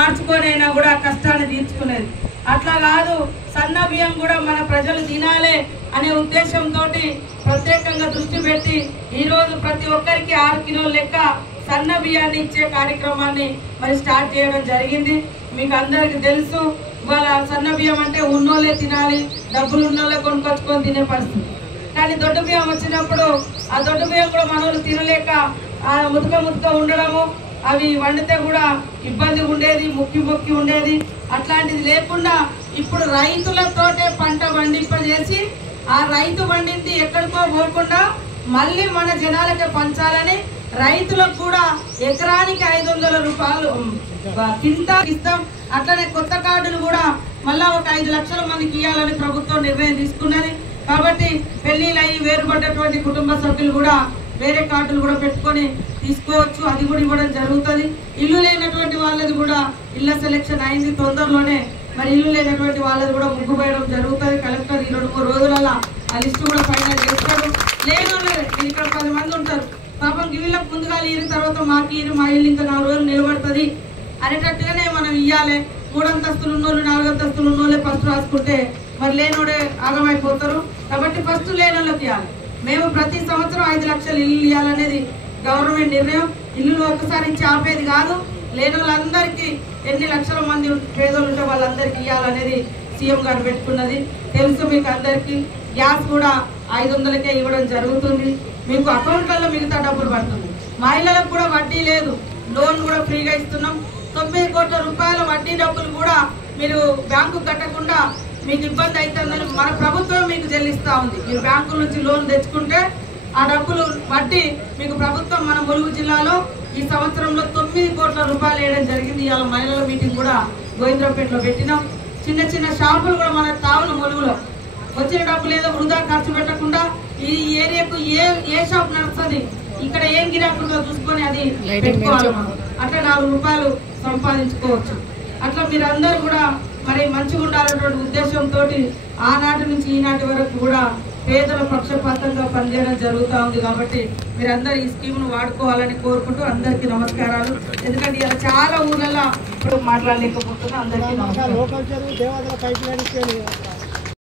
మార్చుకొనైనా కూడా కష్టాన్ని తీర్చుకునేది. అట్లా కాదు, సన్న బియ్యం కూడా మన ప్రజలు తినాలే అనే ఉద్దేశంతో ప్రత్యేకంగా దృష్టి పెట్టి ఈరోజు ప్రతి ఒక్కరికి 6 కిలోల లెక్క సన్న బియ్యాన్ని ఇచ్చే కార్యక్రమాన్ని మరి స్టార్ట్ చేయడం జరిగింది. మీకు అందరికి తెలుసు, ఇవాళ సన్న బియ్యం అంటే ఉన్నోళ్ళే తినాలి, డబ్బులు ఉన్నోళ్ళే కొనుక్కొచ్చుకొని తినే పరిస్థితి. కానీ దొడ్డు బియ్యం వచ్చినప్పుడు ఆ దొడ్డు బియ్యం కూడా మనోళ్ళు తినలేక ముతక ఉండడము, అవి వండితే కూడా ఇబ్బంది ఉండేది, ముక్కి ఉండేది. అట్లాంటిది లేకుండా ఇప్పుడు రైతులతోటే పంట పండింపజేసి ఆ రైతు పండింది ఎక్కడికో పోకుండా మళ్ళీ మన జనాలకే పంచాలని రైతులకు కూడా ఎకరానికి 500 రూపాయలు కింద ఇస్తాం. అట్లనే కొత్త కార్డులు కూడా మళ్ళా ఒక 5 లక్షల మందికి ఇవ్వాలని ప్రభుత్వం నిర్ణయం తీసుకున్నది. కాబట్టి పెళ్లిళ్ళయి వేరుపడ్డటువంటి కుటుంబ సభ్యులు కూడా వేరే కార్డులు కూడా పెట్టుకొని తీసుకోవచ్చు, అది కూడా ఇవ్వడం జరుగుతుంది. ఇల్లు లేనటువంటి వాళ్ళది కూడా ఇళ్ల సెలెక్షన్ అయింది తొందరలోనే. మరి ఇల్లు లేనటువంటి వాళ్ళది కూడా ముగ్గు పోయడం జరుగుతుంది. కలెక్టర్ 2-3 రోజులలో ఆ లిస్టు కూడా ఫైనల్ చేస్తారు. లేని వాళ్ళే ఇక్కడ 10 మంది ఉంటారు, పాపం వీళ్ళకి ముందుగా ఇరు తర్వాత మాకు ఇరు, మా ఇల్లు ఇంకా 4 రోజులు నిలబడుతుంది అనేటట్టుగానే మనం ఇవ్వాలి. 3 అంతస్తులు ఉన్నోళ్ళు 4 అంతస్తులు ఉన్నోళ్ళే ఫస్ట్ రాసుకుంటే మరి లేనోడే ఆగమైపోతారు. కాబట్టి ఫస్ట్ లేనోళ్ళకి ఇవ్వాలి. మేము ప్రతి సంవత్సరం 5 లక్షలు ఇల్లు ఇవ్వాలనేది గవర్నమెంట్ నిర్ణయం. ఇల్లులు ఒక్కసారి ఇచ్చి ఆపేది కాదు. లేని వాళ్ళందరికీ ఎన్ని లక్షల మంది పేదలు ఉంటే వాళ్ళందరికీ ఇవ్వాలనేది సీఎం గారు పెట్టుకున్నది. తెలుసు మీకు అందరికీ. గ్యాస్ కూడా 500కే ఇవ్వడం జరుగుతుంది. మీకు అకౌంట్లలో మిగతా డబ్బులు పడుతుంది. మహిళలకు కూడా వడ్డీ లేదు, లోన్ కూడా ఫ్రీగా ఇస్తున్నాం. 9 కోట్ల రూపాయల వడ్డీ డబ్బులు కూడా మీరు బ్యాంకు కట్టకుండా మీకు ఇబ్బంది అవుతుందని మన ప్రభుత్వం మీకు చెల్లిస్తూ ఉంది. మీరు బ్యాంకుల నుంచి లోన్ తెచ్చుకుంటే ఆ డబ్బులు వడ్డీ మీకు ప్రభుత్వం మన ములుగు జిల్లాలో ఈ సంవత్సరంలో 9 కోట్ల రూపాయలు వేయడం జరిగింది. ఇవాళ మహిళల మీటింగ్ కూడా గోవిందరావుపేటలో పెట్టినాం. చిన్న షాపులు కూడా మన తావులు ములుగులో వచ్చిన డబ్బులు ఏదో వృధా ఖర్చు పెట్టకుండా ఈ ఏరియాకు ఏ షాప్ నడుస్తుంది, ఇక్కడ ఏం గిరాకుందో చూసుకొని అది పెట్టుకోవాలి. మనం అట్లా 4 రూపాయలు సంపాదించుకోవచ్చు. అట్లా మీరందరూ కూడా మరి మంచిగా ఉండాలన్నటువంటి ఉద్దేశంతో ఆనాటి నుంచి ఈనాటి వరకు కూడా పేదల పక్షపాతంగా పనిచేయడం జరుగుతూ ఉంది. కాబట్టి మీరందరూ ఈ స్కీమ్ను వాడుకోవాలని కోరుకుంటూ అందరికీ నమస్కారాలు. ఎందుకంటే ఇలా చాలా ఊళ్ళలో మాట్లాడలేకపోతున్నా. అందరికీ నమస్కారం.